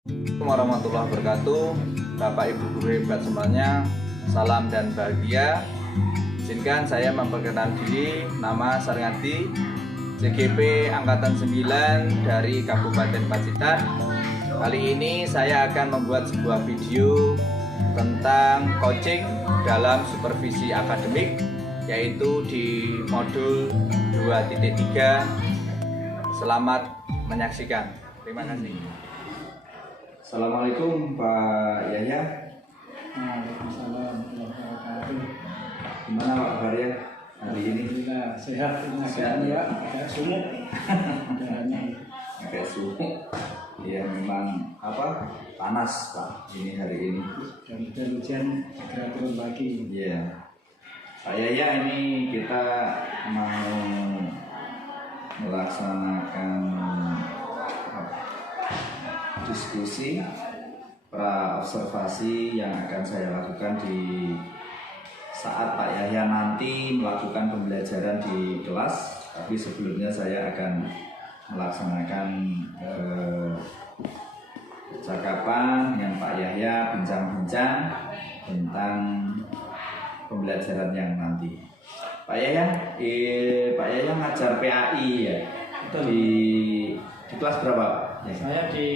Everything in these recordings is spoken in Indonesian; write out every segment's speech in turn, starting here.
Assalamualaikum warahmatullahi wabarakatuh. Bapak Ibu guru hebat semuanya, salam dan bahagia. Izinkan saya memperkenalkan diri, nama Sarngadi, CGP Angkatan 9 dari Kabupaten Pacitan. Kali ini saya akan membuat sebuah video tentang coaching dalam supervisi akademik, yaitu di modul 2.3. Selamat menyaksikan. Terima kasih. Assalamualaikum Pak Yahya. Waalaikumsalam warahmatullahi wabarakatuh. Gimana Pak kabarnya hari ini? Alhamdulillah sehat. Sehat ya? Agak sumuk udaranya. Agak sumuk. Ya memang panas Pak ini hari ini. Dan hujan segera turun lagi. Iya. Pak Yahya, ini kita mau melaksanakan diskusi pra-observasi yang akan saya lakukan di saat Pak Yahya nanti melakukan pembelajaran di kelas. Tapi sebelumnya saya akan melaksanakan percakapan dengan Pak Yahya, bincang-bincang tentang pembelajaran yang nanti. Pak Yahya ngajar PAI ya? Betul. Di kelas berapa? Ya. Saya di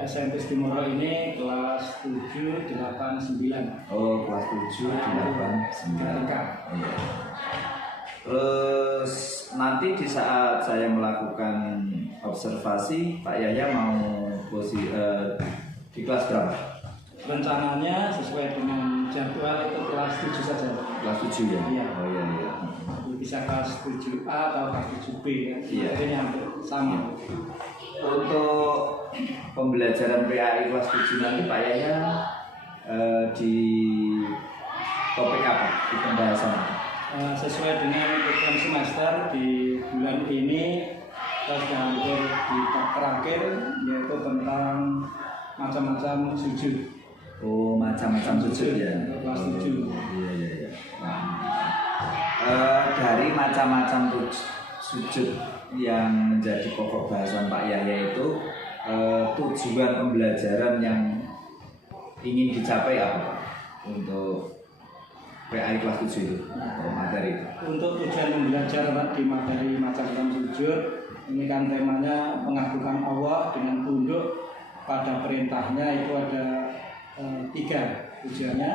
SMP Stimoro ini kelas 7, 8, 9. Oh, kelas 7, 8, 9. Oh, iya. Terus nanti di saat saya melakukan observasi, Pak Yahya mau di kelas berapa? Rencananya sesuai dengan jadwal itu kelas 7 saja. Kelas 7 ya? Iya. Oh iya. Bisa kelas 7A atau kelas 7B ya. Iya. Ini hampir sama. Untuk pembelajaran PAI kelas 7 nanti Pak Yahya di topik apa? Di pembahasan apa? Sesuai dengan program semester di bulan ini kita sudah hampir di bab terakhir, yaitu tentang macam-macam sujud. Oh, macam-macam sujud ya? Kelas 7. Iya. Dari macam-macam sujud yang menjadi pokok bahasan Pak Yahya itu, tujuan pembelajaran yang ingin dicapai apa Pak? Untuk PAI kelas 7 itu, materi itu. Untuk tujuan belajar di materi macam-macam sujud, ini kan temanya mengagungkan Allah dengan tunduk pada perintahnya. Itu ada 3 tujuannya.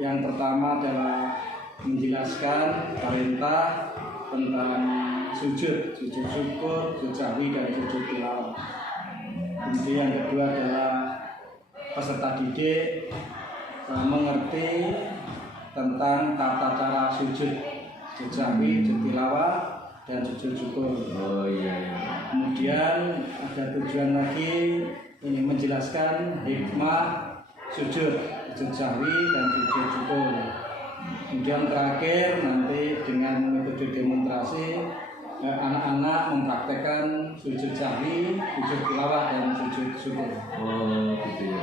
Yang pertama adalah menjelaskan perintah tentang sujud syukur, sujud sahwi, dan sujud tilawah. Kemudian yang kedua adalah peserta didik mengerti tentang tata cara sujud sahwi, sujud tilawah, dan sujud syukur. Oh iya. Kemudian ada tujuan lagi, ini menjelaskan hikmah sujud sahwi dan sujud syukur. Kemudian terakhir nanti dengan metode demonstrasi, anak-anak mempraktekkan sujud sahwi, sujud tilawah, dan sujud syukur. Oh gitu ya.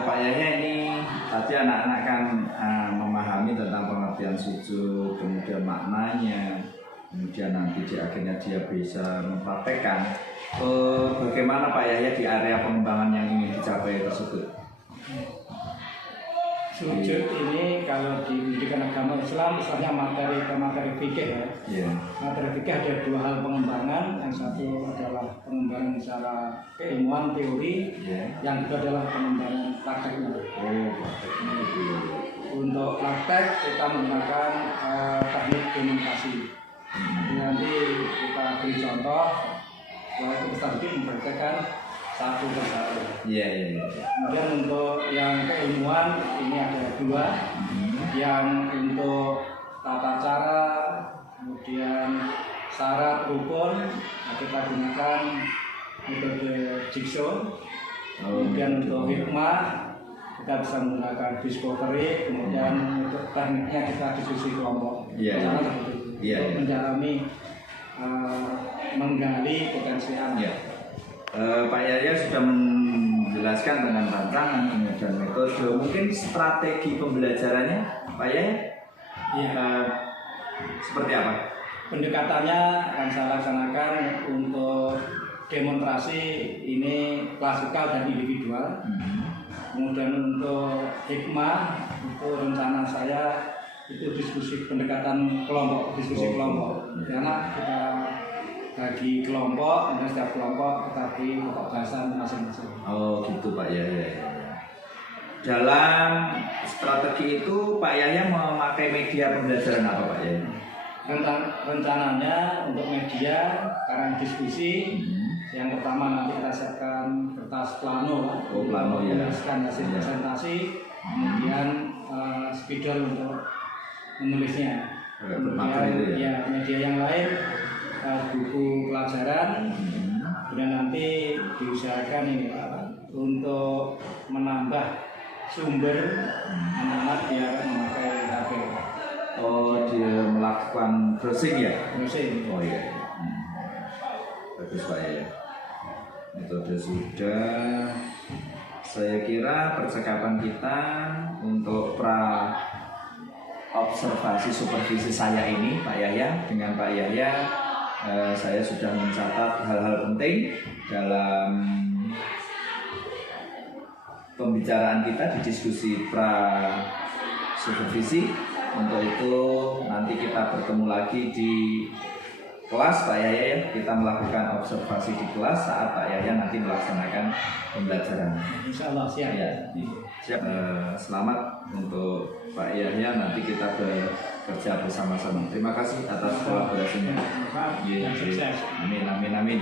Pak Yahya, ini tadi anak-anak kan memahami tentang pengertian sujud, kemudian maknanya, kemudian nanti di akhirnya dia bisa mempraktekkan. Bagaimana Pak Yahya di area pengembangan yang ingin dicapai tersebut? Sujud ini kalau di pendidikan agama Islam misalnya materi fikih ya. Yeah. Materi fikih ada 2 hal pengembangan. Yang satu adalah pengembangan secara keilmuan teori, yang kedua adalah pengembangan prakteknya. Prakteknya itu. Untuk praktek kita menggunakan teknik demonstrasi. Nanti kita beri contoh, setelah itu kita mempraktekkan satu persatu. Iya. Kemudian untuk yang keilmuan ini ada 2. Yang untuk tata cara, kemudian syarat rukun, kita gunakan metode jigsaw. Kemudian untuk hikmah kita bisa menggunakan discovery. Kemudian untuk tekniknya kita diskusi kelompok. Iya. Untuk mendalami menggali potensi anak. Pak Yahya sudah menjelaskan dengan rancangan, kemudian metode, mungkin strategi pembelajarannya Pak Yahya? Iya. Seperti apa? Pendekatannya akan saya laksanakan untuk demonstrasi ini klasikal dan individual. Kemudian untuk hikmah itu rencana saya itu diskusi pendekatan kelompok, diskusi kelompok. Karena kita bagi kelompok, dan setiap kelompok tetapi pokok bahasan masing-masing. Oh gitu Pak Yahya. Dalam strategi itu Pak Yahya memakai media pembelajaran apa Pak Yahya? Rencananya untuk media karena diskusi yang pertama nanti kita siapkan kertas plano, plano ya, menuliskan hasil presentasi, kemudian spidol untuk menulisnya. Kemudian ya media yang lain buku pelajaran, kemudian nanti diusahakan ini Pak untuk menambah sumber anak-anak yang memakai HP. Oh, dia melakukan browsing ya? Browsing. Oh iya. Bagus Pak ya. Metode sudah. Saya kira percakapan kita untuk pra observasi supervisi saya ini Pak Yahya dengan Pak Yahya, saya sudah mencatat hal-hal penting dalam pembicaraan kita di diskusi pra supervisi. Untuk itu nanti kita bertemu lagi di kelas Pak Yahya ya. Kita melakukan observasi di kelas saat Pak Yahya nanti melaksanakan pembelajaran. Insya Allah siap. Ya, siap. Selamat untuk Pak Yahya, nanti kita bekerja bersama-sama. Terima kasih atas kolaborasinya. Ya, sukses. Amin, amin, amin.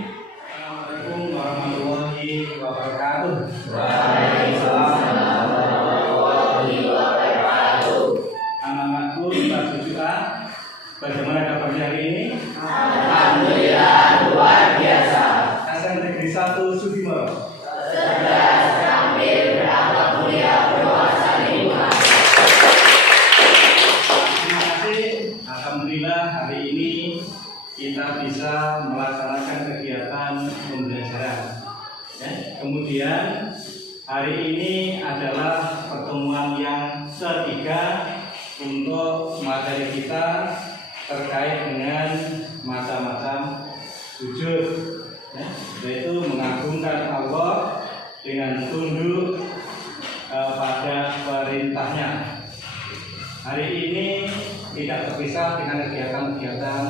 Assalamualaikum warahmatullahi wabarakatuh. Waalaikumsalam warahmatullahi wabarakatuh. Anak-anakku minta tujuan. Bagaimana kabarnya hari ini? Alhamdulillah luar biasa. SN Negeri 1 Sudimoro. Cerdas, terampil, berakhlak mulia, berwawasan lingkungan. Terima kasih. Alhamdulillah hari ini kita bisa melaksanakan kegiatan pembelajaran. Ya. Kemudian hari ini adalah pertemuan yang ketiga untuk materi kita terkait dengan macam-macam sujud, ya, yaitu mengagungkan Allah dengan tunduk pada perintahnya. Hari ini tidak terpisah dengan kegiatan-kegiatan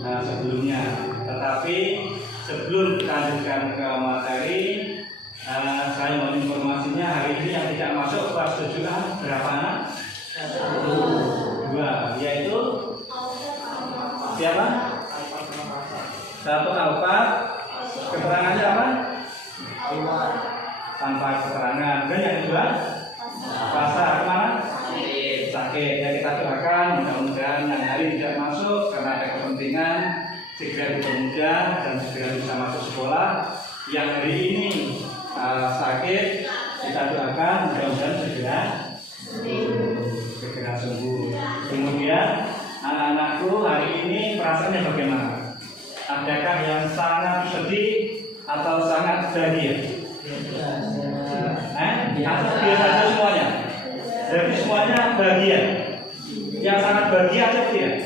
sebelumnya, tetapi sebelum kita lanjutkan ke materi, saya mau informasinya hari ini yang tidak masuk kelas 7A berapa anak? 2, yaitu siapa? 1 alfa, keterangannya apa? Tanpa keterangan. Dan yang kedua, pasar kemana? Sakit. Ya kita doakan mudah-mudahan yang hari tidak masuk karena ada kepentingan segera dipermudah dan segera bisa masuk sekolah. Yang hari ini sakit, kita doakan mudah-mudahan segera sembuh. Kemudian anak-anakku hari ini perasaannya bagaimana? Adakah yang sangat sedih atau sangat bahagia? Atau biasa saja semuanya? Jadi semuanya bahagia. Yang sangat bahagia atau tidak?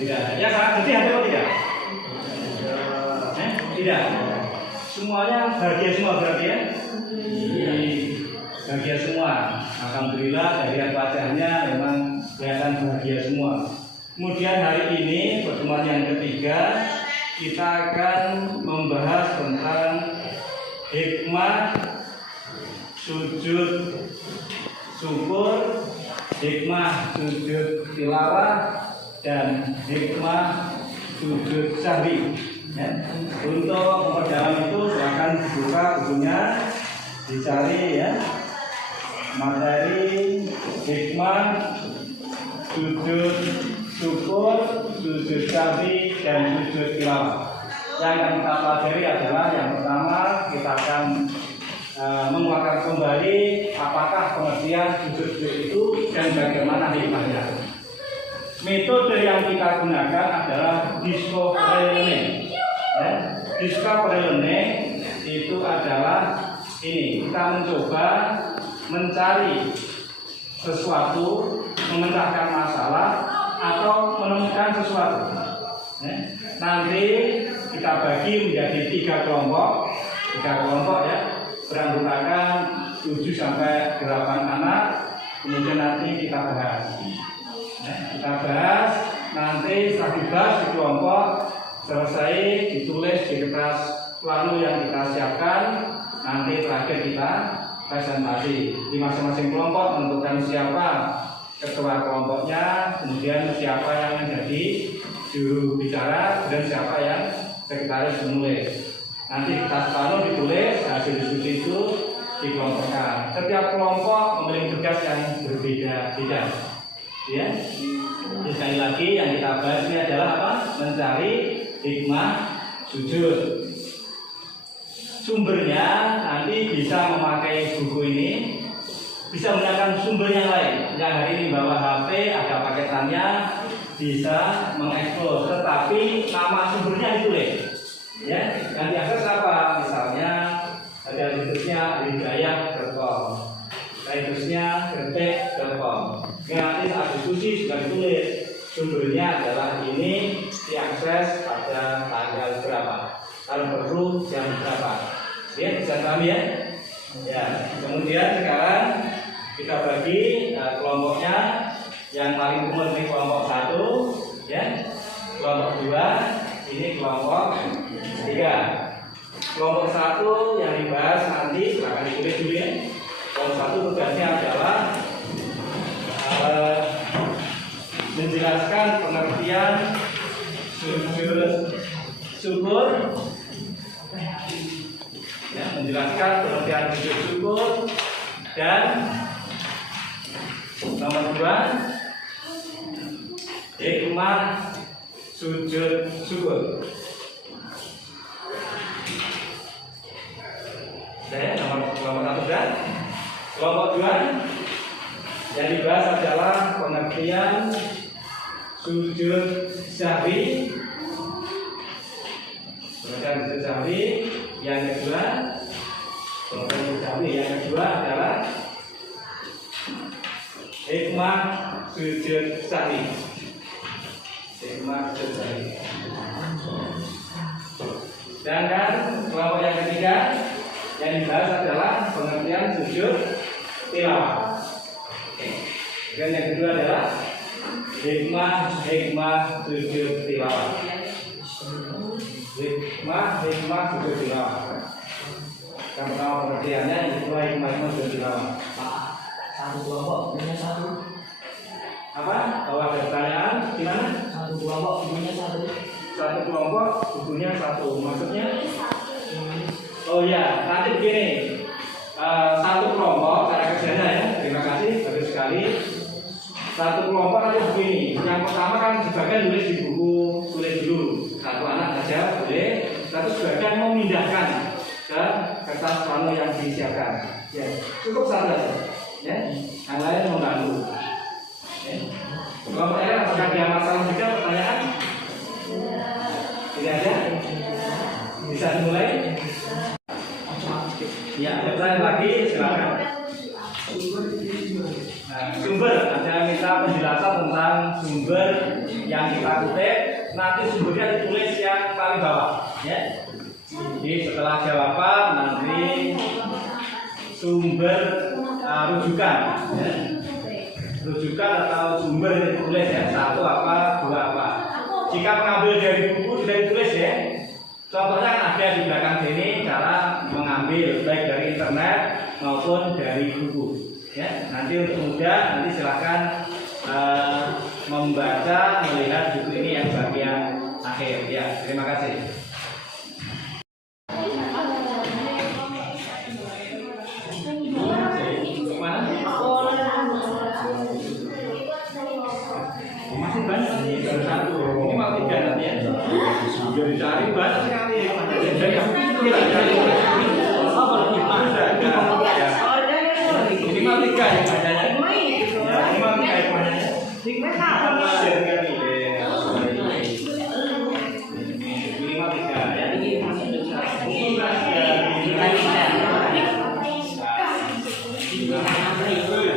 Tidak. Yang sangat sedih atau tidak? Tidak. Semuanya bahagia semua berarti ya? Bahagia semua. Alhamdulillah dari wajahnya memang kelihatan bahagia semua. Kemudian hari ini pertemuan yang ketiga kita akan membahas tentang hikmah sujud syukur, hikmah sujud tilawah, dan hikmah sujud sahwi. Ya. Untuk memperdalam itu silakan dibuka bukunya, dicari ya. Materi hikmah sujud syukur, sujud sahwi, dan sujud tilawah. Yang akan kita pelajari adalah yang pertama kita akan menguatkan kembali apakah pengertian sujud itu dan bagaimana hikmahnya. Metode yang kita gunakan adalah discovery learning. Ya, discovery learning itu adalah ini, kita mencoba mencari sesuatu, memecahkan masalah atau menemukan sesuatu. Ya. Nanti kita bagi menjadi 3 kelompok ya, beranggotakan 7 sampai 8 anak. Kemudian nanti kita bahas. Kita bahas, nanti setelah dibahas di kelompok, selesai ditulis di kertas plano yang kita siapkan. Nanti terakhir kita presentasi di masing-masing kelompok, menentukan siapa ketua kelompoknya, kemudian siapa yang menjadi juru bicara, dan siapa yang sekretaris menulis. Nanti kertas plano ditulis, hasil diskusi itu dikelompokkan. Setiap kelompok memiliki tugas yang berbeda-beda. Ya, sekali lagi yang kita bahas ini adalah apa? Mencari hikmah sujud. Sumbernya nanti bisa memakai buku ini, bisa menggunakan sumber yang lain. Yang hari ini bawa HP, ada paketannya, bisa mengekspos, tetapi nama sumbernya ditulis. Ya, yang diakses apa? Misalnya ada situsnya hidayah.com, situsnya gertek.com. Nanti saat diskusi juga ditulis sumbernya adalah ini, diakses pada tanggal berapa, kalau perlu jam berapa. Ya, bisa paham ya? Ya, kemudian sekarang kita bagi kelompoknya. Yang paling umur ini kelompok 1, ya. Kelompok 2, ini kelompok 3. Kelompok 1 yang dibahas nanti silakan ditulis dulu ya. Kelompok 1 tugasnya adalah menjelaskan pengertian sujud syukur, ya, menjelaskan pengertian sujud syukur, dan nomor 2 hikmah sujud syukur. Saya nomor 1 dan kelompok 2 yang dibahas adalah pengertian sujud sahwi. Pengertian sujud sahwi yang kedua, pengertian sujud sahwi yang kedua adalah hikmah sujud sahwi. Hikmah sujud sahwi. Sedangkan kelompok yang ketiga yang dibahas adalah pengertian sujud tilawah. Dan yang kedua adalah hikmah sujud tilawah. Hikmah sujud tilawah. Yang pertama pengertiannya, yang kedua hikmah sujud tilawah. Satu kelompok punya 1. Apa? Kalau ada pertanyaan, gimana? Satu kelompok punya 1. Satu kelompok bukunya 1. Maksudnya? Oh ya, nanti begini. Satu kelompok cara kerjanya ya. Terima kasih, bagus sekali. Satu kelompok nanti begini. Yang pertama kan sebagian tulis di buku, tulis dulu. Satu anak saja boleh. Satu sebagian memindahkan ke kertas plano yang disiapkan. Ya, cukup satu saja. Ya, yang lain membantu. Ya. Kelompok lain apakah ada masalah juga, pertanyaan? Tidak ada? Bisa dimulai? Ya, pertanyaan lagi silakan. Nah, sumber, ada minta penjelasan tentang sumber yang kita kutip. Nanti sumbernya ditulis yang paling bawah, ya. Jadi setelah jawaban nanti sumber rujukan, ya. Rujukan atau sumber yang ditulis ya, 1 apa, 2 apa. Jika mengambil dari buku sudah ditulis ya. Contohnya kan ada di belakang sini cara mengambil baik dari internet maupun dari buku. Ya, nanti untuk mudah nanti silahkan membaca, melihat buku ini yang bagian akhir. Ya, terima kasih. Masih banyak nih, baru 1. Ini mau 3 nanti ya. Jadi cari banyak sekali. Ini mau 3 ya bacanya. Ini mau 3 ya bacanya. Ini mau 3 ya.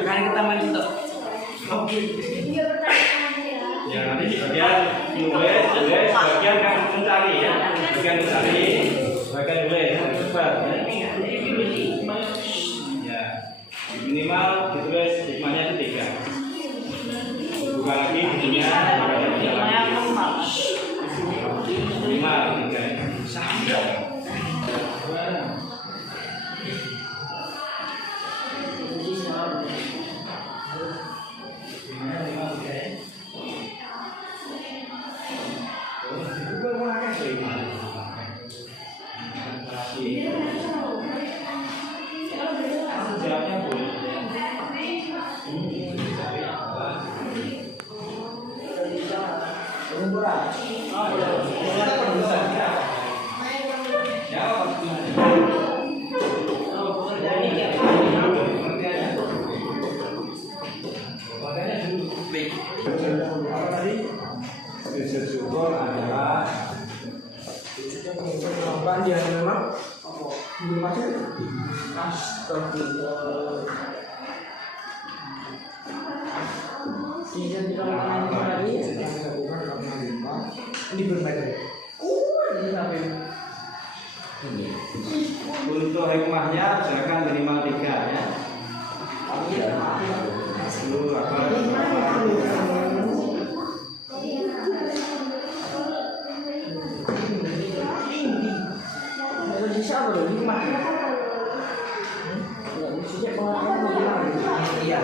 Kan kita menentuk. Ya nanti sebagian nulis, sebagian kan mencari ya. Perhatikan cari, sebagai boleh cepat. Ya, minimal ditulis hikmahnya itu 3. Bukan lagi bukunya, minimal 3. Sujud syukur adalah Dia memang belum masuk. Astagfirullah. Tidak dilakukan hari ini berbeda. Ini sampai untuk hikmahnya silakan minimal 3 ya. Dulu apa? Bisa baru hikmah. Sejak pengalaman iya,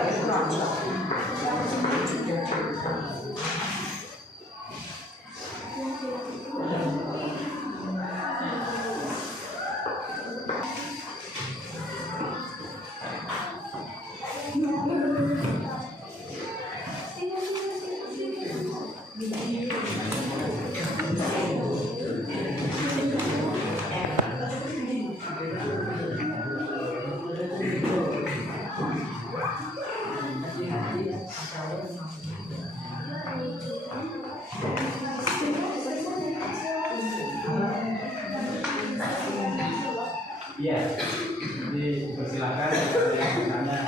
Iya, jadi persilakan yang bertanya.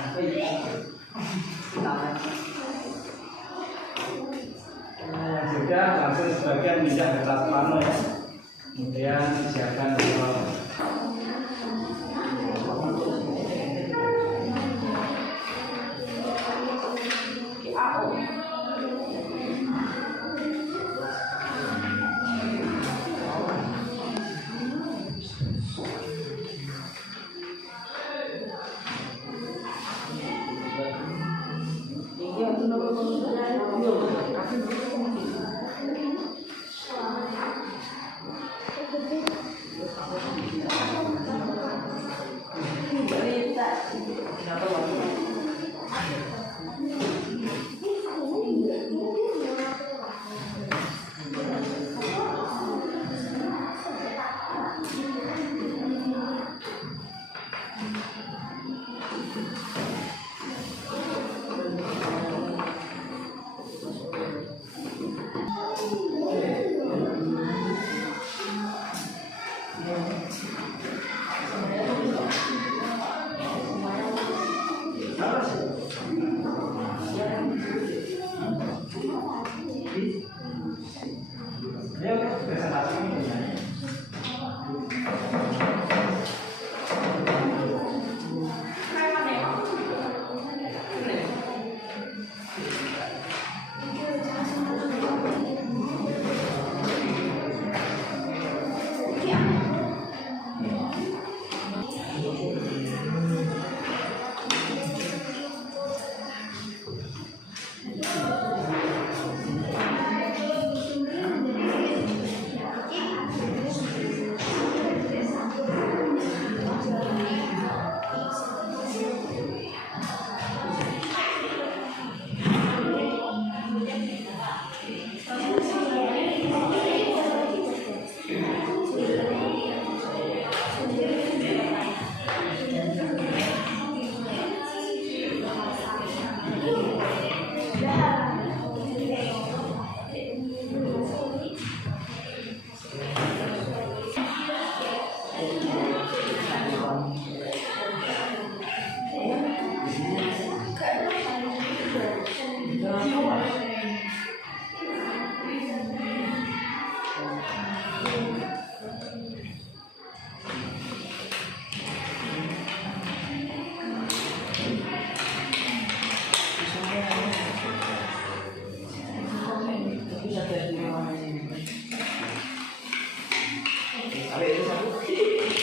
Sudah langsung sebagian pindah ke kelas plano ya. Kemudian siapkan jawab.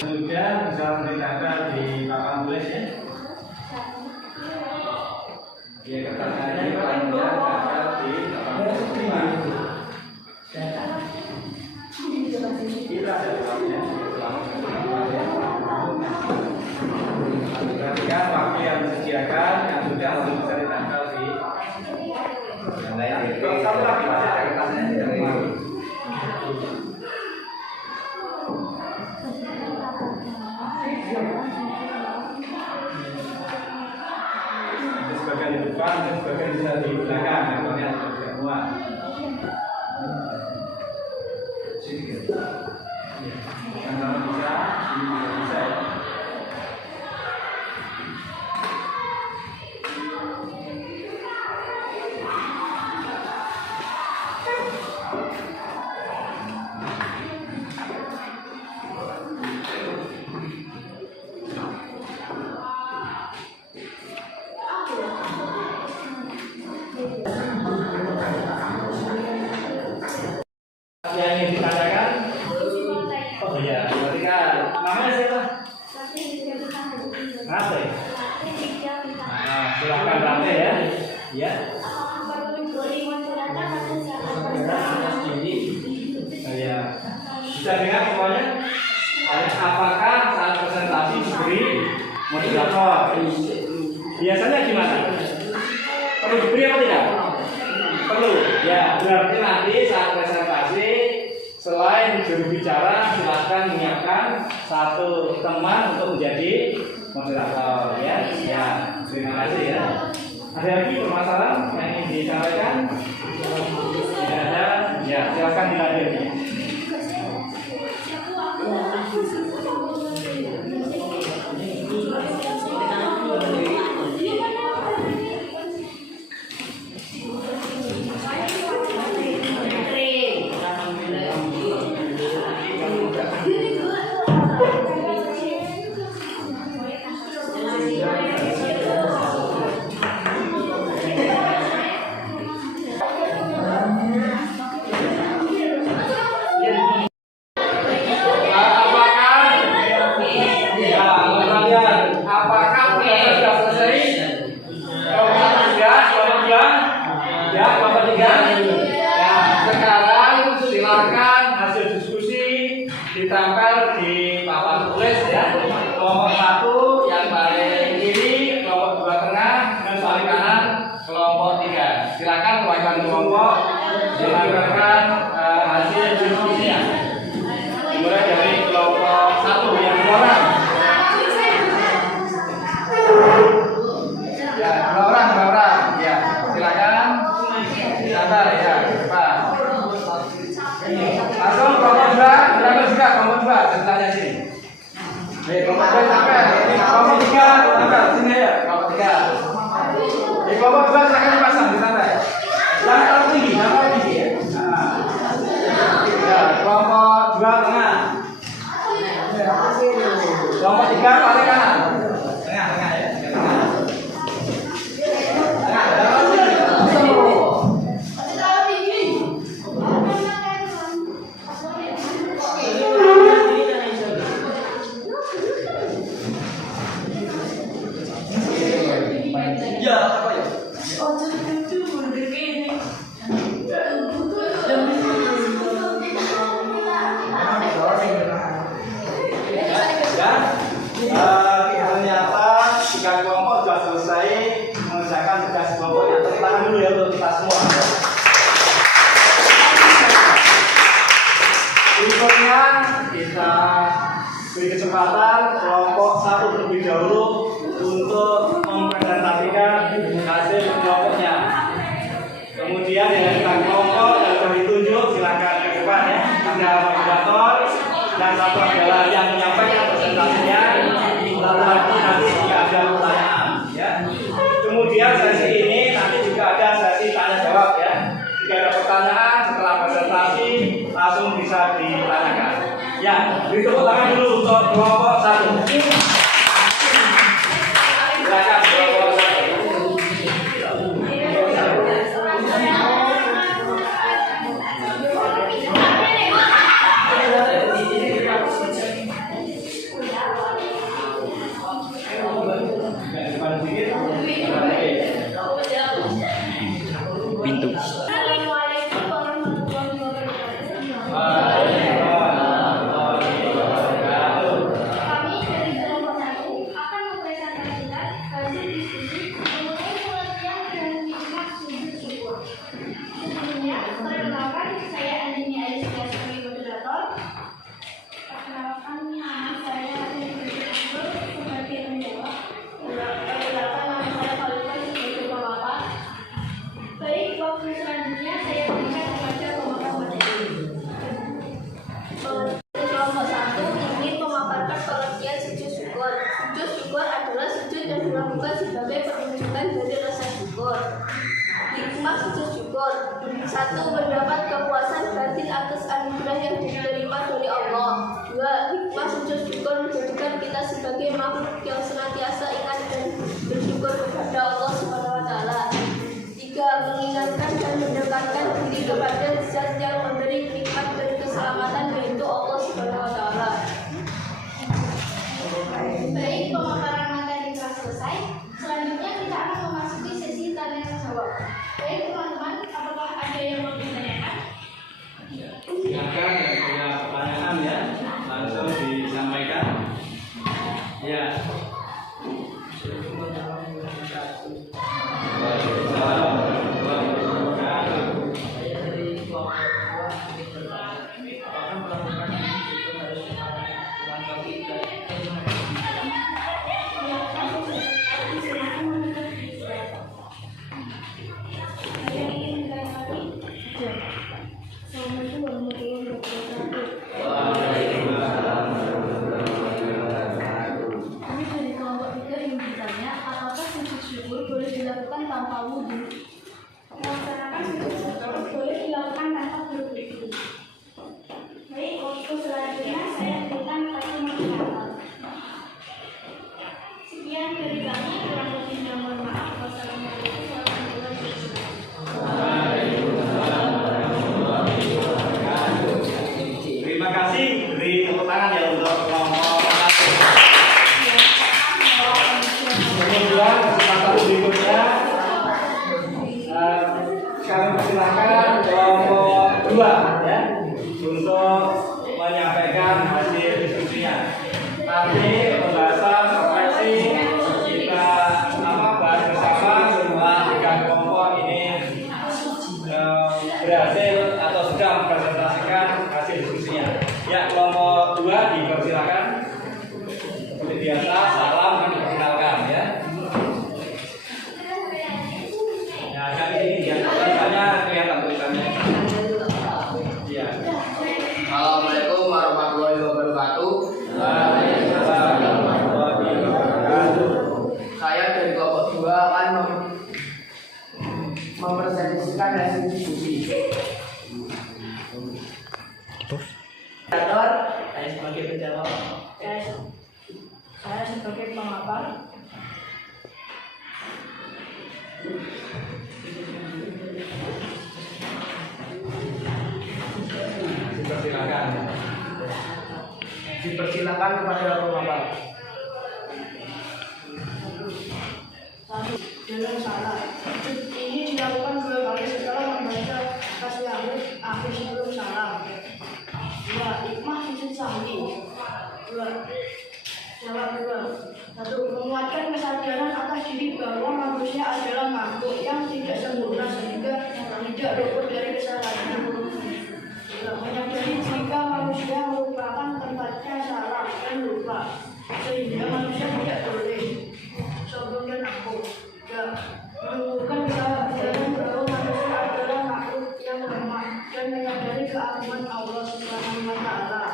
Kemudian bisa ditempel di papan tulis ya. Ya, kertasnya panjang tempel di papan tulis. Kita ada dalamnya. Perhatikan waktu yang disediakan, yang sudah harus bisa ditempel di yang lain. Kalau satu lagi masih ada kertasnya yang lain. Sebagian di depan dan sebagian bisa di belakang, contohnya tidak muat. Sini kan? Yang sama bisa, sini juga bisa ya. Yang ingin ditanyakan? Oh iya, berarti kan namanya siapa? Rate. Nah, silakan Rate ya. Ya. Ya. Bisa dengar semuanya? Apakah saat presentasi diberi moderator? Biasanya gimana? Perlu diberi apa tidak? Perlu. Ya, berarti nanti saat presentasi selain juru bicara silakan menyiapkan satu teman untuk menjadi moderator ya. Ya, terima kasih ya. Ada lagi permasalahan yang ingin disampaikan? Tidak ada. Ya, silakan dilanjutkan. Ditempel di papan tulis ya. Kelompok 1 yang paling kiri, kelompok 2 tengah, dan paling kanan kelompok 3. Silakan kewajiban kelompok dilakukan hasil diskusinya. Dimulai dari kelompok 1 yang 2 orang. Ya, 2 orang. Ya, silakan. Sabar ya, cepat. Langsung kelompok 2, kelompok 2 setelahnya sini. Kelompok 2 sampai. Kelompok 3 sampai sini ya. Kelompok 3. Kelompok 2 silakan dipasang di santai. Jangan terlalu tinggi, ya. Ya, kelompok 2 tengah. Kelompok 3 paling kanan. Tengah ya. Ternyata 3 kelompok sudah selesai mengerjakan tugas kelompoknya. Tepuk tangan dulu ya untuk kita semua. Berikutnya kita beri kesempatan kelompok 1 terlebih dahulu untuk mempresentasikan hasil kelompoknya. Kemudian yang kelompok yang sudah ditunjuk silakan ke depan ya. Ada moderator dan satu adalah yang menyampaikan presentasinya. Lalu nanti jika ada pertanyaan ya. Kemudian sesi ini nanti juga ada sesi tanya jawab ya. Jika ada pertanyaan setelah presentasi langsung bisa ditanyakan. Ya, beri tepuk tangan dulu untuk kelompok 1. Silakan kelompok 1. Satu, mendapat kepuasan batin atas anugerah yang diterima dari Allah. Dua, hikmah sujud syukur menjadikan kita sebagai makhluk yang senantiasa ingat dan bersyukur kepada Allah SWT. Tiga, mengingatkan dan mendekatkan diri kepada zat yang memberi nikmat dan keselamatan, yaitu Allah SWT. Baik, pemaparan materi telah selesai. Selanjutnya kita akan memasuki sesi tanya jawab. Baik teman-teman, apakah ada yang mau ditanyakan? Silakan yang punya pertanyaan ya, langsung disampaikan. Ya. Saya dari kelompok 2 ingin bertanya, apakah melakukan itu harus melangkaui Assalamualaikum warahmatullahi wabarakatuh. Kami dari kelompok 3 ingin bertanya, apakah sujud syukur boleh dilakukan tanpa wudhu? Melaksanakan sujud syukur boleh dilakukan tanpa berwudu. Baik, untuk selanjutnya saya berikan satu moderator. Sekian dari kami, kurang lebihnya mohon maaf. Wassalamualaikum warahmatullahi wabarakatuh. Terima kasih. Beri tepuk tangan ya untuk kelompok. Kemudian kesempatan berikutnya sekarang persilahkan kelompok 2 ya untuk menyampaikan hasil diskusinya. Nanti pembahasan refleksi kita bahas bersama setelah 3 kelompok ini berhasil atau sudah mempresentasikan hasil diskusinya. Ya, kelompok 2 dipersilakan. Seperti biasa, salam dan diperkenalkan ya. Ya, kan ini ya, tulisannya kelihatan tulisannya. Iya. Assalamualaikum warahmatullahi wabarakatuh. Waalaikumsalam warahmatullahi wabarakatuh. Saya dari kelompok 2 akan mempresentasikan hasil diskusi. Saya sebagai penjawab. Saya sebagai pemapar. Dipersilakan. Dipersilakan kepada pemapar. Dalam salah. Ini dilakukan 2 kali setelah membaca tasyahud akhir sebelum salam. 2. Hikmah sujud sahwi. 2. Jawab 2. 1. Menguatkan kesadaran atas diri bahwa manusia adalah makhluk yang tidak sempurna sehingga tidak luput dari kesalahan. 2. Menyadari jika manusia merupakan tempatnya salah dan lupa, sehingga manusia tidak boleh sombong dan angkuh. 3. Menumbuhkan kesadaran bahwa manusia adalah makhluk yang lemah dan menyadari keagungan Allah Subhanahu wa Ta'ala.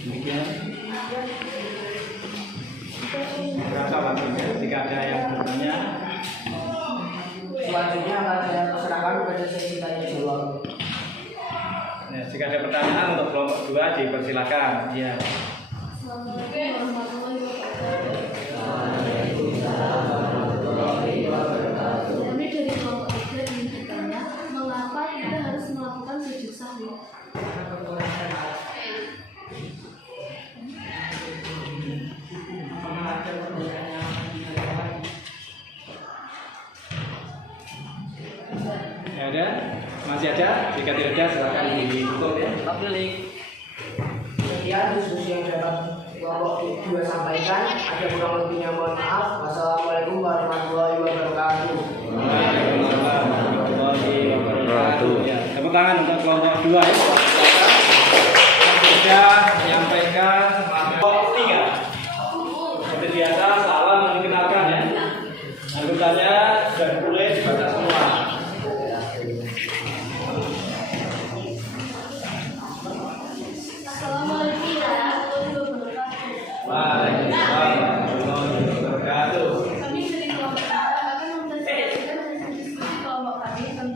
Demikian. Berapa waktunya? Jika ada yang bertanya. Selanjutnya akan saya serahkan kepada sesi tanya jawab. Ya, jika ada pertanyaan untuk kelompok 2 dipersilakan. Ya. Assalamualaikum warahmatullahi wabarakatuh. Kami dari kelompok 3 ingin bertanya, mengapa kita harus melakukan sujud sahwi? Ya ada? Masih ada? Jika tidak ada, silakan ditutup ya. Sekian diskusi yang dapat kelompok 2 sampaikan. Ada kurang lebihnya mohon maaf. Wassalamualaikum warahmatullahi wabarakatuh. Waalaikumsalam warahmatullahi wabarakatuh. Ya, tepuk tangan untuk kelompok 2 ya. Yang sudah menyampaikan kelompok 3. Seperti biasa, salam yang dikenalkan ya. Anggotanya sudah boleh dibaca semua. Assalamualaikum warahmatullahi wabarakatuh. Waalaikumsalam warahmatullahi wabarakatuh. Kami dari kelompok 3 akan mempresentasikan hasil diskusi kelompok kami tentang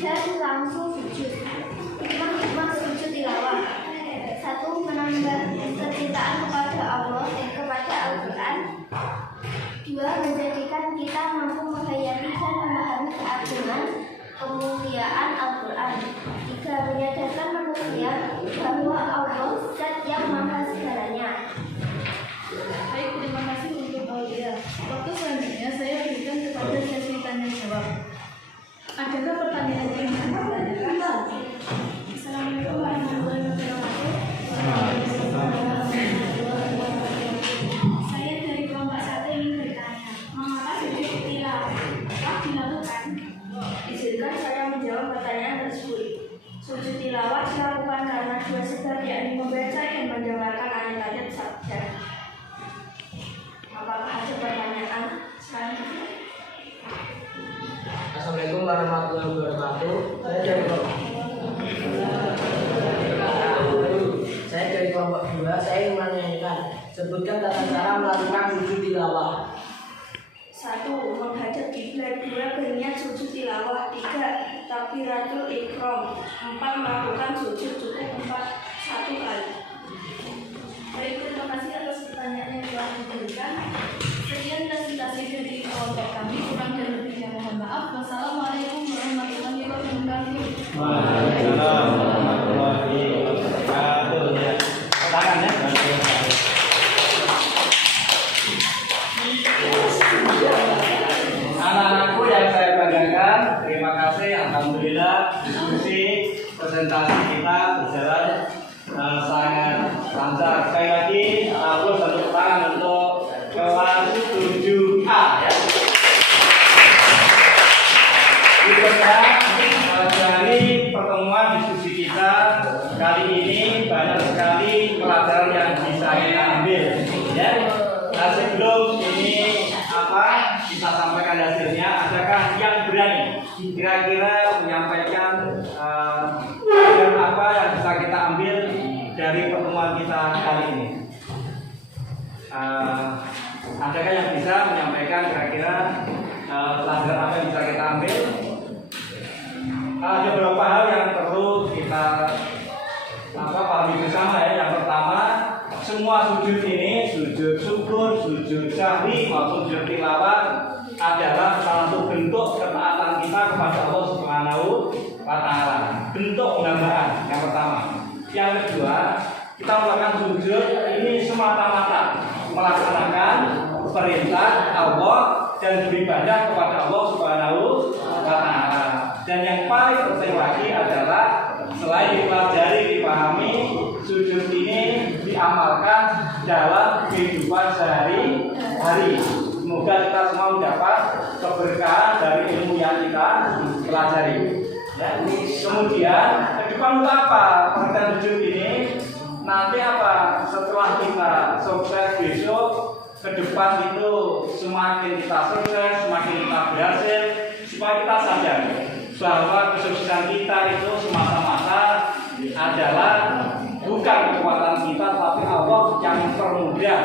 dan langsung sujud. Hikmah sujud tilawah. 1. Menambah kecintaan kepada Allah dan kepada Al-Quran. 2. Menjadikan kita mampu menghayati dan memahami keagungan kemuliaan Al-Quran. 3. Menyadarkan manusia bahwa Allah zat yang maha segalanya. Baik, terima kasih untuk Aulia. Waktu selanjutnya saya berikan kepada sesi tanya jawab. Adakah pertanyaan yang ingin ditanyakan? Assalamualaikum warahmatullahi wabarakatuh. Saya dari kelompok 1 ingin bertanya, mengapa sujud tilawah dilakukan? Izinkan saya menjawab pertanyaan tersebut. Sujud tilawah dilakukan karena dua sebab, yakni membaca dan mendengarkan ayat-ayat sabda. Apakah ada pertanyaan selanjutnya? Assalamualaikum warahmatullahi wabarakatuh. Saya dari kelompok 2. Saya ingin menanyakan, sebutkan tata cara melakukan sujud tilawah. 1. Menghadap kiblat. 2. Berniat sujud tilawah. 3. Takbiratul ihram. 4. Melakukan sujud cukup 1 kali. Baik, terima kasih atas pertanyaan yang telah diberikan. Sekian presentasi dari kelompok kami. Kurang dan lebihnya mohon maaf. Wassalamualaikum warahmatullahi wabarakatuh. Waalaikumsalam warahmatullahi wabarakatuh. Ya. Tangan ya. Anak-anakku yang saya banggakan, terima kasih. Alhamdulillah diskusi presentasi kita berjalan sangat lancar. Sekali lagi, aku tepuk tangan untuk kelas 7A ya. Berikutnya dari pertemuan diskusi kita kali ini banyak sekali pelajaran yang bisa kita ambil ya. Nah, sebelum ini kita sampaikan hasilnya, adakah yang berani kira-kira menyampaikan pelajaran apa yang bisa kita ambil dari pertemuan kita kali ini? Adakah yang bisa menyampaikan kira-kira pelajaran apa yang bisa kita ambil? Ada beberapa hal yang perlu kita pahami bersama ya. Yang pertama, semua sujud ini, sujud syukur, sujud syahri maupun sujud tilawah adalah salah satu bentuk ketaatan kita kepada Allah Subhanahu wa Ta'ala. Bentuk penghambaan yang pertama. Yang kedua, kita melakukan sujud ini semata-mata melaksanakan perintah Allah dan beribadah kepada Allah Subhanahu wa Ta'ala. Dan yang paling penting lagi adalah selain dipelajari, dipahami, sujud ini diamalkan dalam kehidupan sehari-hari. Semoga kita semua mendapat keberkahan dari ilmu yang kita pelajari. Ya. Kemudian ke depan untuk apa? Pengertian sujud ini nanti apa? Setelah kita sukses besok, ke depan itu semakin kita sukses, semakin kita berhasil, supaya kita sadar bahwa kesuksesan kita itu semata-mata adalah bukan kekuatan kita, tapi Allah yang mempermudah.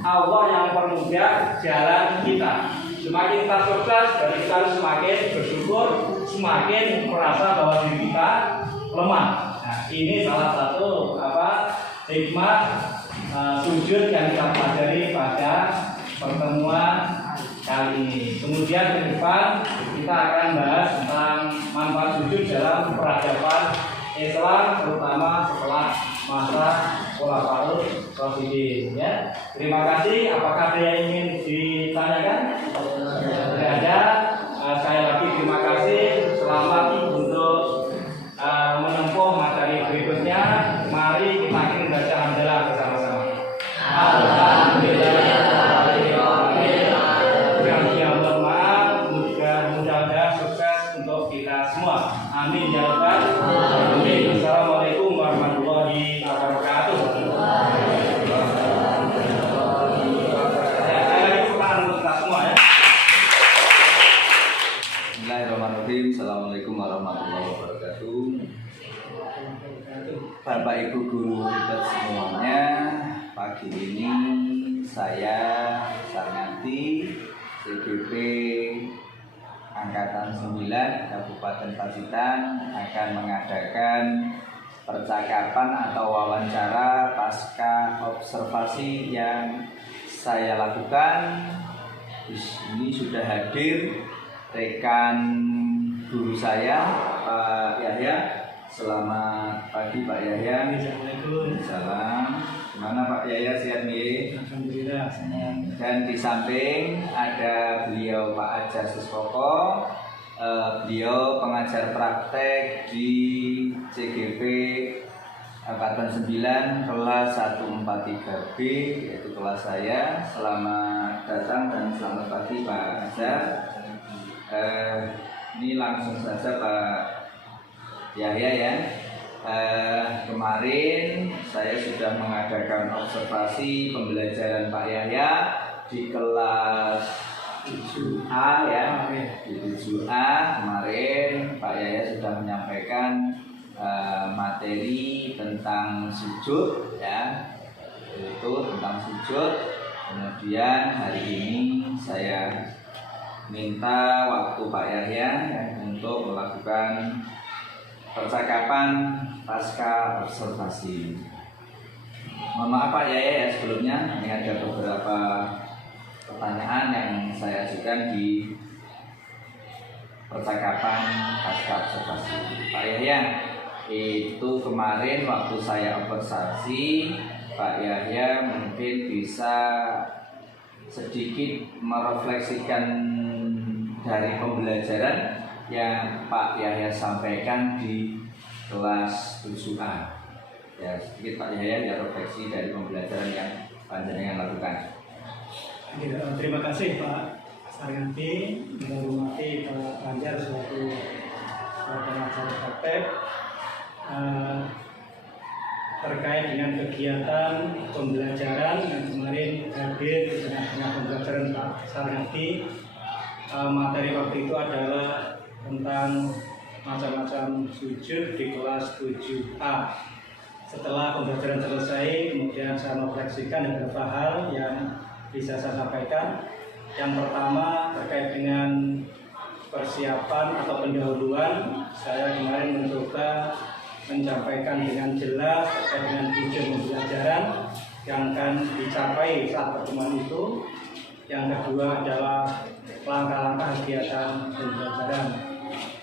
Allah yang mempermudah jalan kita. Semakin kita sukses, dari kita harus semakin bersyukur, semakin merasa bahwa diri kita lemah. Nah, ini salah satu hikmah sujud yang kita pelajari pada pertemuan kali ini. Kemudian ke depan kita akan bahas tentang manfaat sujud dalam peradaban Islam, terutama setelah masa Khulafaur Rasyidin. Ya. Terima kasih. Apakah ada yang ingin ditanyakan? Tidak ada. Sekali lagi terima kasih. Selamat untuk menempuh materi berikutnya. Mari kita akan membaca hamdalah bersama-sama. Alhamdulillah. Semua. Amin ya rabbal alamin. Assalamualaikum warahmatullahi wabarakatuh. Bismillahirrahmanirrahim. Assalamualaikum warahmatullahi wabarakatuh. Bapak Ibu guru kita semuanya, pagi ini saya Sarnati CGP Angkatan 9 Kabupaten Pacitan akan mengadakan percakapan atau wawancara pasca observasi yang saya lakukan. Di sini sudah hadir rekan guru saya, Pak Yahya. Selamat pagi Pak Yahya. Assalamualaikum. Salam. Gimana Pak Yahya, sehat nih? Alhamdulillah. Dan di samping ada beliau Pak Ajar Suskoko. Beliau pengajar praktek di CGP Angkatan 9 kelas 143B, yaitu kelas saya. Selamat datang dan selamat pagi Pak Ajar. Ini langsung saja Pak Yahya ya. Kemarin saya sudah mengadakan observasi pembelajaran Pak Yahya di kelas 7A ya. Di 7A kemarin Pak Yahya sudah menyampaikan materi tentang sujud ya, itu tentang sujud. Kemudian hari ini saya minta waktu Pak Yahya ya, untuk melakukan percakapan pasca observasi. Mohon maaf Pak Yahya ya, sebelumnya ini ada beberapa pertanyaan yang saya ajukan di percakapan pasca observasi. Pak Yahya, itu kemarin waktu saya observasi, Pak Yahya mungkin bisa sedikit merefleksikan dari pembelajaran yang Pak Yahya sampaikan di kelas 7A. Ya, sedikit Pak Yahya ya, refleksi dari pembelajaran yang panjenengan lakukan. Terima kasih Pak Saryanti, menghormati Pak Anjar selaku pengajar praktek. Terkait dengan kegiatan pembelajaran yang kemarin hadir di tengah-tengah pembelajaran Pak Saryanti, materi waktu itu adalah tentang macam-macam sujud di kelas 7A. Setelah pembelajaran selesai, kemudian saya merefleksikan beberapa hal yang bisa saya sampaikan. Yang pertama terkait dengan persiapan atau pendahuluan, saya kemarin mencoba menyampaikan dengan jelas terkait dengan tujuan pembelajaran yang akan dicapai saat pertemuan itu. Yang kedua adalah langkah-langkah kegiatan pembelajaran.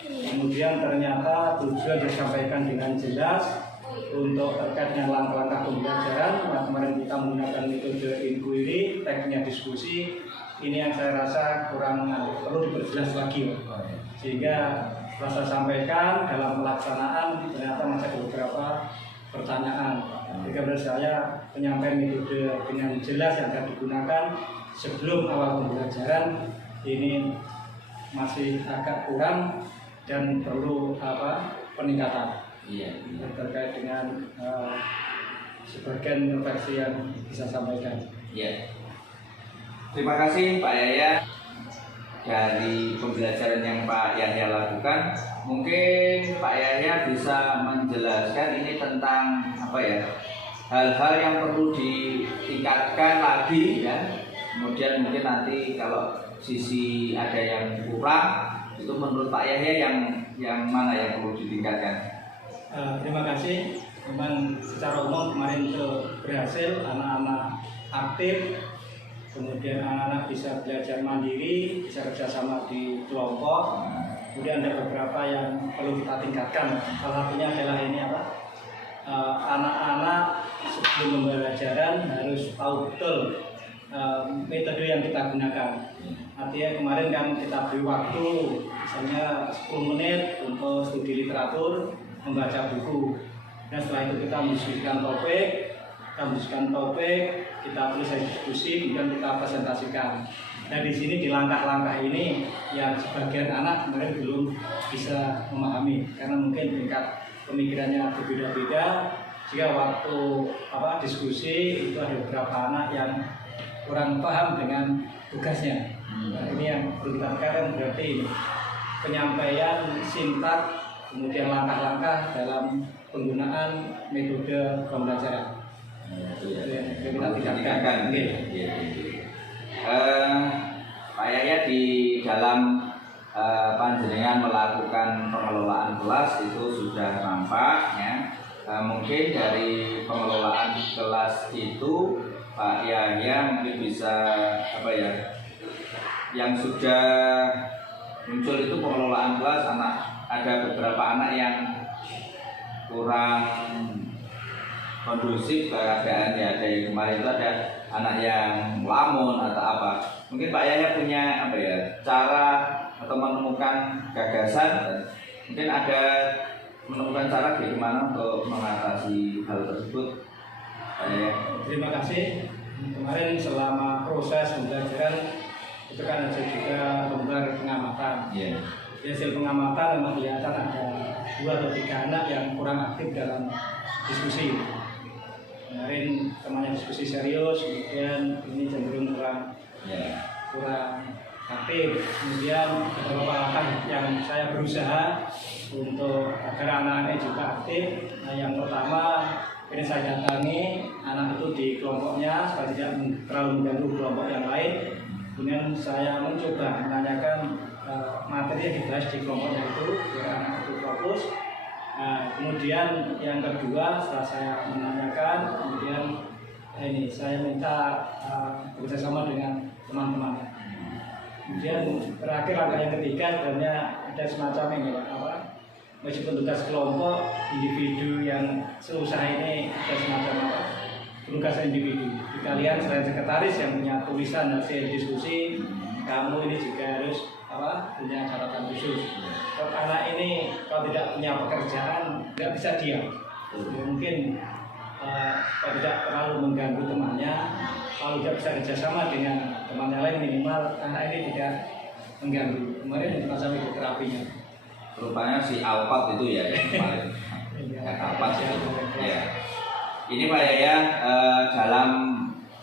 Kemudian ternyata tujuan disampaikan dengan jelas untuk terkait dengan langkah-langkah pembelajaran. Nah, kemarin kita menggunakan metode inquiry, tekniknya diskusi. Ini yang saya rasa kurang perlu diperjelas lagi, sehingga setelah saya sampaikan dalam pelaksanaan ternyata masih ada beberapa pertanyaan. Jadi menurut saya penyampaian metode dengan jelas yang akan digunakan sebelum awal pembelajaran ini masih agak kurang dan perlu peningkatan. Iya. Terkait dengan sebagian refleksi yang bisa sampaikan. Iya. Terima kasih Pak Yahya dari pembelajaran yang Pak Yahya lakukan. Mungkin Pak Yahya bisa menjelaskan ini tentang hal-hal yang perlu ditingkatkan lagi ya. Kemudian mungkin nanti kalau sisi ada yang kurang, itu menurut Pak Yahya yang mana yang perlu ditingkatkan? Terima kasih. Memang secara umum kemarin itu berhasil, anak-anak aktif, kemudian anak-anak bisa belajar mandiri, bisa kerjasama di kelompok. Kemudian ada beberapa yang perlu kita tingkatkan. Salah satunya adalah ini anak-anak sebelum pembelajaran harus tahu betul metode yang kita gunakan. Artinya kemarin kan kita beri waktu misalnya 10 menit untuk studi literatur, membaca buku. Dan setelah itu kita mendiskusikan topik, kita tulis diskusi, kemudian kita presentasikan. Nah di sini di langkah-langkah ini yang sebagian anak kemarin belum bisa memahami karena mungkin tingkat pemikirannya berbeda-beda. Jika waktu diskusi itu ada beberapa anak yang kurang paham dengan tugasnya. Nah, ini yang perlu kita tekankan, berarti penyampaian singkat, kemudian langkah-langkah dalam penggunaan metode pembelajaran. Kita tingkatkan. Pak Yahya di dalam panjenengan melakukan pengelolaan kelas itu sudah nampak ya. Mungkin dari pengelolaan kelas itu Pak Yahya mungkin bisa apa ya, yang sudah muncul itu pengelolaan kelas, ada beberapa anak yang kurang kondusif keadaan ya. Dari kemarin itu ada anak yang lamun atau apa. Mungkin Pak Yahya punya apa ya, cara atau menemukan gagasan, mungkin ada menemukan cara bagaimana untuk mengatasi hal tersebut. Terima kasih. Kemarin selama proses pembelajaran itu kan ada juga lembar pengamatan. Yeah. Di hasil pengamatan memang kelihatan ada 2 atau 3 anak yang kurang aktif dalam diskusi. Kemarin temannya diskusi serius, kemudian ini cenderung kurang aktif. Kemudian beberapa langkah yang saya berusaha untuk agar anak-anak juga aktif. Nah, yang pertama ini saya datangi anak itu di kelompoknya supaya tidak terlalu mengganggu kelompok yang lain. Kemudian saya mencoba menanyakan materi yang dibahas di kelompoknya itu biar anak itu fokus. Nah, kemudian yang kedua setelah saya menanyakan, kemudian ini saya minta bekerjasama dengan teman-teman. Kemudian terakhir langkah yang ketiga sebenarnya ada semacam ini Pak, meskipun tugas kelompok individu yang seusaha ini ada semacam tugas individu. Di kalian selain sekretaris yang punya tulisan hasil diskusi, kamu ini juga harus punya catatan khusus. Kalau anak ini kalau tidak punya pekerjaan tidak bisa diam. Ya, mungkin kalau tidak terlalu mengganggu temannya, kalau tidak bisa kerjasama dengan teman yang lain, minimal anak ini tidak mengganggu. Kemarin semacam itu terapinya. Rupanya si Alphard itu ya yang kemarin. Alphard itu. Ya. Ini Pak Yahya, dalam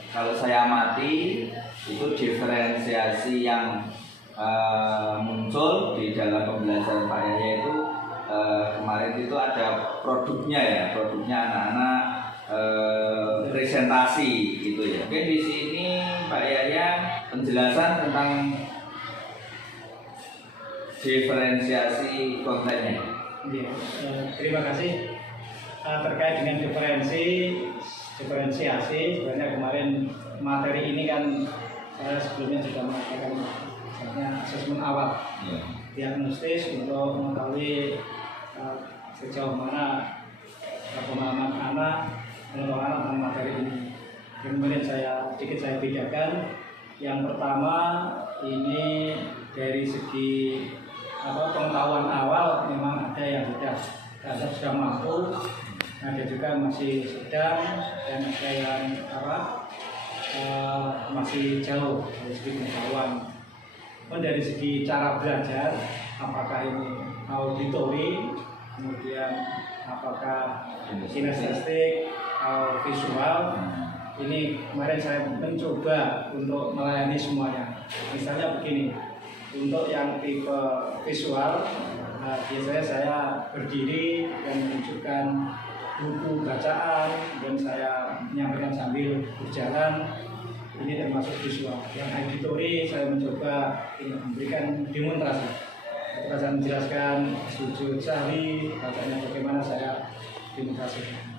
kalau saya amati itu diferensiasi yang muncul di dalam pembelajaran Pak Yahya itu kemarin itu ada produknya anak-anak presentasi gitu ya. Mungkin di sini Pak Yahya penjelasan tentang diferensiasi kontennya. Terima kasih. Terkait dengan diferensiasi, sebenarnya kemarin materi ini kan saya sebelumnya sudah mengatakan asesmen awal, diagnostis untuk mengetahui sejauh mana pemahaman anak tentang materi ini. Kemudian sedikit saya bedakan. Yang pertama ini dari segi pengetahuan awal memang ada yang sudah mampu, ada juga masih sedang, dan ada yang masih jauh dari segi pengetahuan. Dari segi cara belajar, apakah ini auditori, kemudian apakah kinestetik atau visual, ini kemarin saya mencoba untuk melayani semuanya. Misalnya begini, untuk yang tipe visual, biasanya saya berdiri dan menunjukkan buku bacaan dan saya menyampaikan sambil berjalan. Ini termasuk visual. Yang auditori saya mencoba memberikan demonstrasi. Ketika saya menjelaskan sujud sahwi, bacanya bagaimana saya demonstrasikan.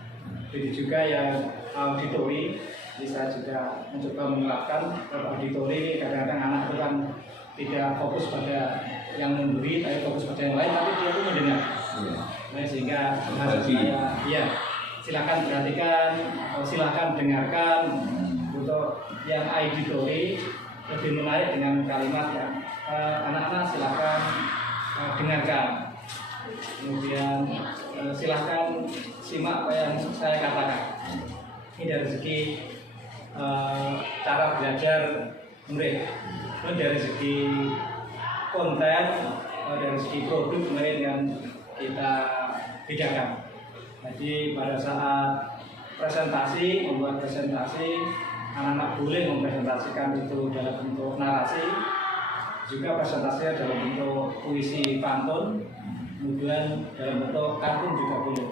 Jadi juga yang auditori, jadi saya juga mencoba menerapkan auditori ini. Kadang-kadang anak itu kan tidak fokus pada yang memberi, tapi fokus pada yang lain, tapi dia pun mendengar. Nah, sehingga harus saya, silakan perhatikan atau silakan dengarkan. Untuk yang auditori lebih menarik dengan kalimat yang anak-anak silakan dengarkan. Kemudian silakan simak apa yang saya katakan. Ini dari segi cara belajar murid. Dari segi konten, dari segi produk kemarin yang kita bedakan. Jadi pada saat membuat presentasi, anak-anak boleh mempresentasikan itu dalam bentuk narasi, juga presentasinya dalam bentuk puisi pantun, kemudian dalam bentuk kartun juga boleh,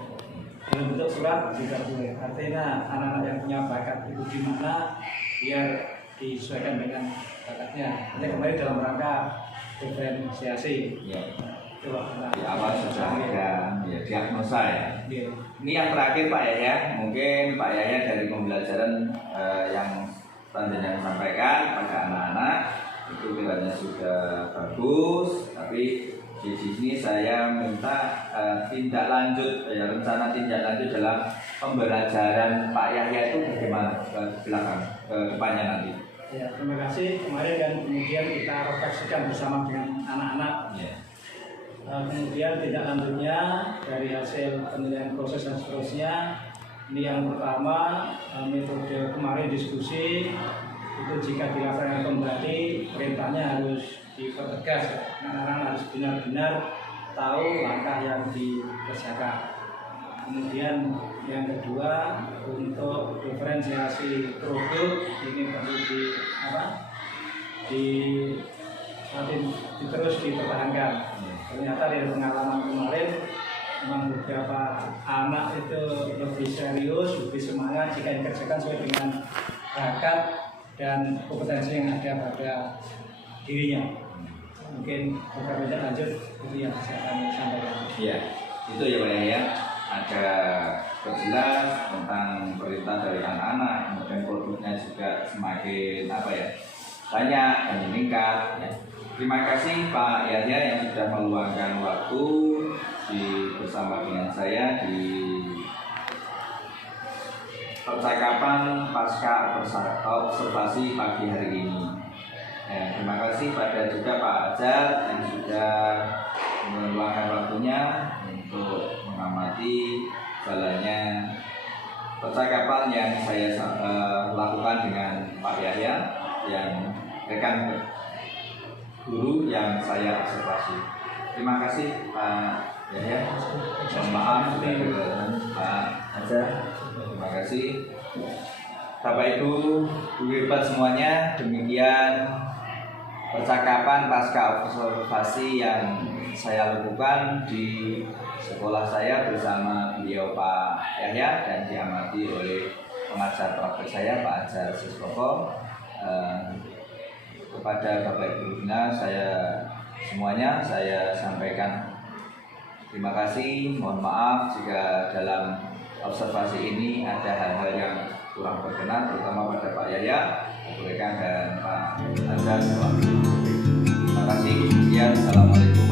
dalam bentuk surat juga boleh. Artinya anak-anak yang punya bakat itu di mana biar disesuaikan dengan bakatnya. Jadi kemarin dalam rangka diferensiasi. Ya. Coba Di awal sudah ada ya, diagnosa ya. Iya. Ini yang terakhir Pak Yahya, mungkin Pak Yahya dari pembelajaran yang Panjenengan sampaikan pada anak-anak itu kiranya sudah bagus, tapi di sini saya minta tindak lanjut, rencana tindak lanjut dalam pembelajaran Pak Yahya itu bagaimana ke belakang, ke depannya nanti. Ya, terima kasih. Kemarin kan kemudian kita refleksikan bersama dengan anak-anak. Ya. Kemudian tindak lanjutnya dari hasil penilaian proses dan seterusnya. Ini yang pertama, metode kemarin diskusi itu jika dilaksanakan kembali perintahnya harus dipertegas. Anak-anak harus benar-benar tahu langkah yang dikerjakan. Kemudian yang kedua, untuk diferensiasi produk ini perlu terus dipertahankan. Ternyata dari pengalaman kemarin memang beberapa anak itu lebih serius, lebih semangat jika dikerjakan sesuai dengan bakat dan kompetensi yang ada pada dirinya. Mungkin beberapa lanjut itu yang bisa kami sampaikan. Iya, itu ya Pak Yahya. Ada perjelas tentang perintah dari anak-anak, kemudian produknya juga semakin banyak dan meningkat. Ya. Terima kasih Pak Yahya yang sudah meluangkan waktu bersama dengan saya di percakapan pasca observasi pagi hari ini. Ya, terima kasih pada juga Pak Ajar yang sudah meluangkan waktunya untuk mengamati jalannya percakapan yang saya lakukan dengan Pak Yahya yang rekan guru yang saya observasi. Terima kasih Pak Yahya. Mohon maaf sudah berkenan Pak Ajar. Terima kasih. Bapak Ibu, Guru hebat semuanya, demikian percakapan pasca observasi yang saya lakukan di sekolah saya bersama beliau Pak Yahya dan diamati oleh pengajar praktek saya Pak Ajar Siskoko. Kepada Bapak Ibu semuanya saya sampaikan terima kasih. Mohon maaf jika dalam observasi ini ada hal-hal yang kurang berkenan, terutama pada Pak Yahya, Pak Rekan dan Pak Ajar. Terima kasih. Assalamualaikum.